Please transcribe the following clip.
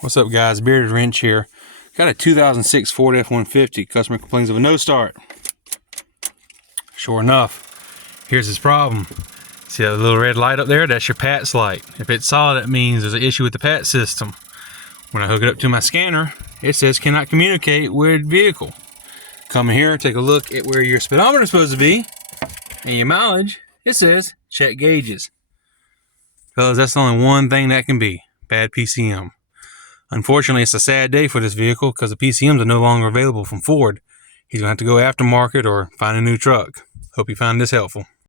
What's up, guys? Bearded Wrench here. Got a 2006 Ford F-150. Customer complains of a no start. Sure enough, here's his problem. See that little red light up there? That's your PATS light. If it's solid, that means there's an issue with the PATS system. When I hook it up to my scanner, it says cannot communicate with vehicle. Come here, take a look at where your speedometer is supposed to be and your mileage. It says check gauges. Fellas, that's the only one thing that can be: bad PCM. Unfortunately, it's a sad day for this vehicle because the PCMs are no longer available from Ford. He's going to have to go aftermarket or find a new truck. Hope you find this helpful.